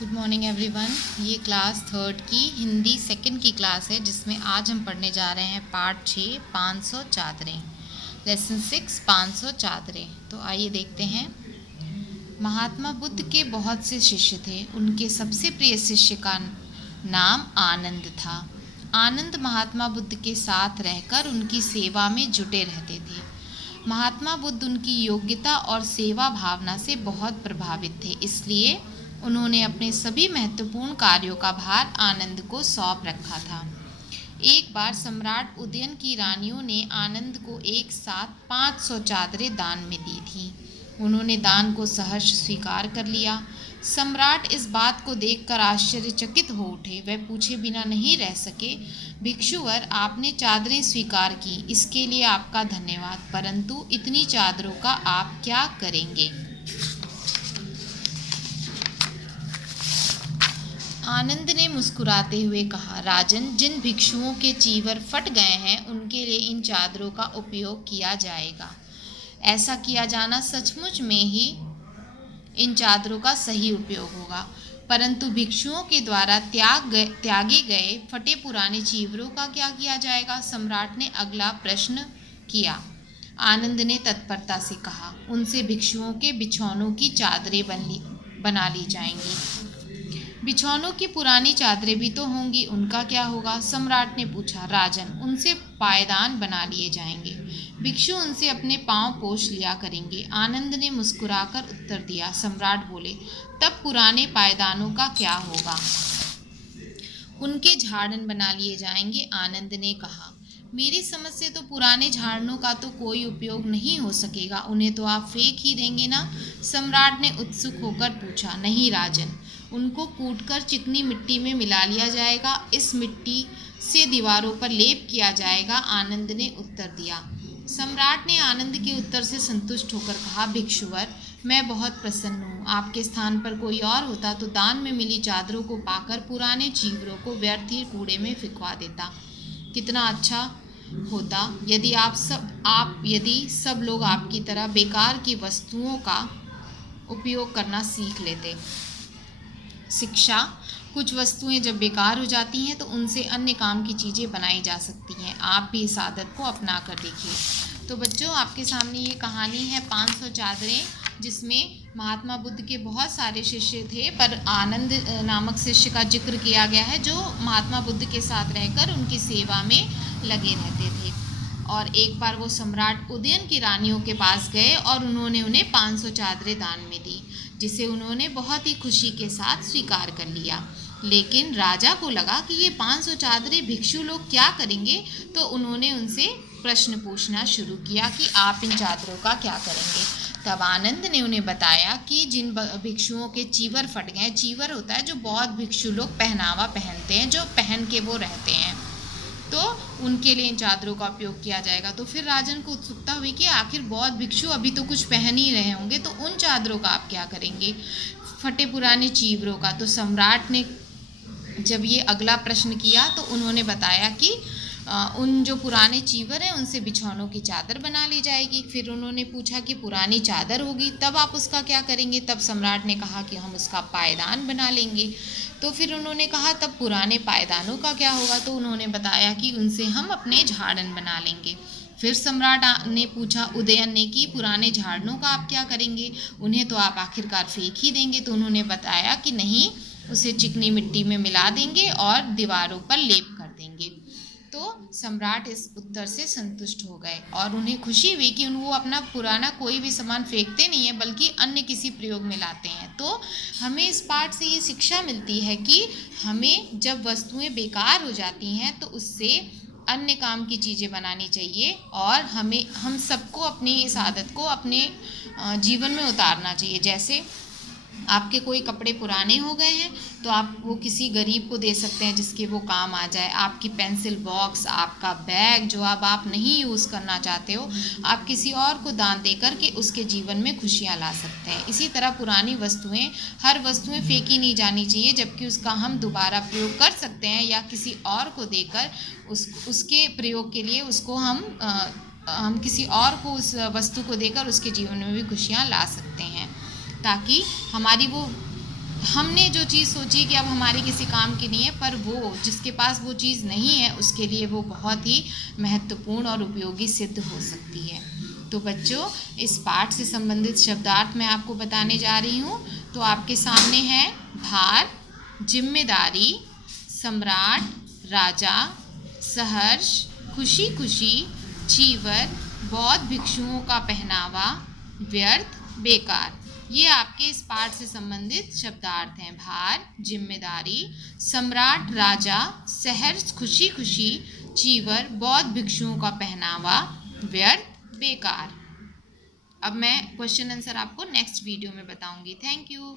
Good morning everyone. ये class third की Hindi second की क्लास है, जिसमें आज हम पढ़ने जा रहे हैं पार्ट 6 500 चादरें, लेसन 6 500 चादरें। तो आइए देखते हैं। महात्मा बुद्ध के बहुत से शिष्य थे। उनके सबसे प्रिय शिष्य का नाम आनंद था। आनंद महात्मा बुद्ध के साथ रहकर उनकी सेवा में जुटे रहते थे। महात्मा बुद्ध उनकी योग्यता और सेवा भावना से बहुत प्रभावित थे, इसलिए उन्होंने अपने सभी महत्वपूर्ण कार्यों का भार आनंद को सौंप रखा था। एक बार सम्राट उदयन की रानियों ने आनंद को एक साथ 500 चादरें दान में दी थीं। उन्होंने दान को सहर्ष स्वीकार कर लिया। सम्राट इस बात को देखकर आश्चर्यचकित हो उठे। वह पूछे बिना नहीं रह सके, भिक्षुवर, आपने चादरें स्वीकार की, इसके लिए आपका धन्यवाद, परंतु इतनी चादरों का आप क्या करेंगे? आनंद ने मुस्कुराते हुए कहा, राजन, जिन भिक्षुओं के चीवर फट गए हैं उनके लिए इन चादरों का उपयोग किया जाएगा। ऐसा किया जाना सचमुच में ही इन चादरों का सही उपयोग होगा, परंतु भिक्षुओं के द्वारा त्यागे गए फटे पुराने चीवरों का क्या किया जाएगा? सम्राट ने अगला प्रश्न किया। आनंद ने तत्परता से कहा, उनसे भिक्षुओं के बिछौनों की चादरें बना ली जाएंगी। बिछौनों की पुरानी चादरें भी तो होंगी, उनका क्या होगा? सम्राट ने पूछा। राजन, उनसे पायदान बना लिए जाएंगे। भिक्षु उनसे अपने पांव पोंछ लिया करेंगे। आनंद ने मुस्कुराकर उत्तर दिया। सम्राट बोले, तब पुराने पायदानों का क्या होगा? उनके झाड़न बना लिए जाएंगे। आनंद ने कहा, मेरी समझ से तो पुराने झाड़नों का तो कोई उपयोग नहीं हो सकेगा, उन्हें तो आप फेंक ही देंगे ना? सम्राट ने उत्सुक होकर पूछा। नहीं राजन, उनको कूटकर चिकनी मिट्टी में मिला लिया जाएगा। इस मिट्टी से दीवारों पर लेप किया जाएगा। आनंद ने उत्तर दिया। सम्राट ने आनंद के उत्तर से संतुष्ट होकर कहा, भिक्षुवर, मैं बहुत प्रसन्न हूँ। आपके स्थान पर कोई और होता तो दान में मिली चादरों को पाकर पुराने चीवरों को व्यर्थ ही कूड़े में फिकवा देता। कितना अच्छा होता यदि सब लोग आपकी तरह बेकार की वस्तुओं का उपयोग करना सीख लेते। शिक्षा, कुछ वस्तुएं जब बेकार हो जाती हैं तो उनसे अन्य काम की चीज़ें बनाई जा सकती हैं। आप भी इस आदत को अपना कर देखिए। तो बच्चों, आपके सामने ये कहानी है 500 चादरें, जिसमें महात्मा बुद्ध के बहुत सारे शिष्य थे, पर आनंद नामक शिष्य का जिक्र किया गया है, जो महात्मा बुद्ध के साथ रहकर उनकी सेवा में लगे रहते थे। और एक बार वो सम्राट उदयन की रानियों के पास गए और उन्होंने उन्हें 500 चादरें दान में दी, जिसे उन्होंने बहुत ही खुशी के साथ स्वीकार कर लिया। लेकिन राजा को लगा कि ये 500 चादरें भिक्षु लोग क्या करेंगे, तो उन्होंने उनसे प्रश्न पूछना शुरू किया कि आप इन चादरों का क्या करेंगे। तब आनंद ने उन्हें बताया कि जिन भिक्षुओं के चीवर फट गए, चीवर होता है जो बौद्ध भिक्षु लोग पहनावा पहनते हैं, जो पहन के वो रहते हैं, तो उनके लिए इन चादरों का उपयोग किया जाएगा। तो फिर राजन को उत्सुकता हुई कि आखिर बौद्ध भिक्षु अभी तो कुछ पहन ही रहे होंगे, तो उन चादरों का आप क्या करेंगे, फटे पुराने चीवरों का? तो सम्राट ने जब ये अगला प्रश्न किया तो उन्होंने बताया कि उन जो पुराने चीवर हैं उनसे बिछौनों की चादर बना ली जाएगी। फिर उन्होंने पूछा कि पुरानी चादर होगी, तब आप उसका क्या करेंगे? तब सम्राट ने कहा कि हम उसका पायदान बना लेंगे। तो फिर उन्होंने कहा, तब पुराने पायदानों का क्या होगा? तो उन्होंने बताया कि उनसे हम अपने झाड़न बना लेंगे। फिर सम्राट ने पूछा उदयन ने कि पुराने झाड़नों का आप क्या करेंगे? उन्हें तो आप आखिरकार फेंक ही देंगे। तो उन्होंने बताया कि नहीं, उसे चिकनी मिट्टी में मिला देंगे और दीवारों पर लेप कर देंगे। तो सम्राट इस उत्तर से संतुष्ट हो गए और उन्हें खुशी हुई कि वो अपना पुराना कोई भी सामान फेंकते नहीं है, बल्कि अन्य किसी प्रयोग में लाते हैं। तो हमें इस पाठ से ये शिक्षा मिलती है कि हमें जब वस्तुएं बेकार हो जाती हैं तो उससे अन्य काम की चीज़ें बनानी चाहिए, और हम सबको अपनी इस आदत को अपने जीवन में उतारना चाहिए। जैसे आपके कोई कपड़े पुराने हो गए हैं तो आप वो किसी गरीब को दे सकते हैं जिसके वो काम आ जाए। आपकी पेंसिल बॉक्स, आपका बैग जो अब आप नहीं यूज़ करना चाहते हो, आप किसी और को दान देकर के उसके जीवन में खुशियाँ ला सकते हैं। इसी तरह पुरानी वस्तुएं, हर वस्तुएं फेंकी नहीं जानी चाहिए, जबकि उसका हम दोबारा प्रयोग कर सकते हैं या किसी और को देकर उसके प्रयोग के लिए उसको हम किसी और को उस वस्तु को देकर उसके जीवन में भी खुशियाँ ला सकते हैं, ताकि हमारी वो हमने जो चीज़ सोची कि अब हमारे किसी काम की नहीं है, पर वो जिसके पास वो चीज़ नहीं है उसके लिए वो बहुत ही महत्वपूर्ण और उपयोगी सिद्ध हो सकती है। तो बच्चों, इस पाठ से संबंधित शब्दार्थ मैं आपको बताने जा रही हूँ। तो आपके सामने है भार, जिम्मेदारी, सम्राट, राजा, सहर्ष, खुशी खुशी, चीवर, बौद्ध भिक्षुओं का पहनावा, व्यर्थ, बेकार। ये आपके इस पाठ से संबंधित शब्दार्थ हैं। भार, जिम्मेदारी, सम्राट, राजा, सहर्ष, खुशी खुशी, चीवर, बौद्ध भिक्षुओं का पहनावा, व्यर्थ, बेकार। अब मैं क्वेश्चन आंसर आपको नेक्स्ट वीडियो में बताऊंगी। Thank you.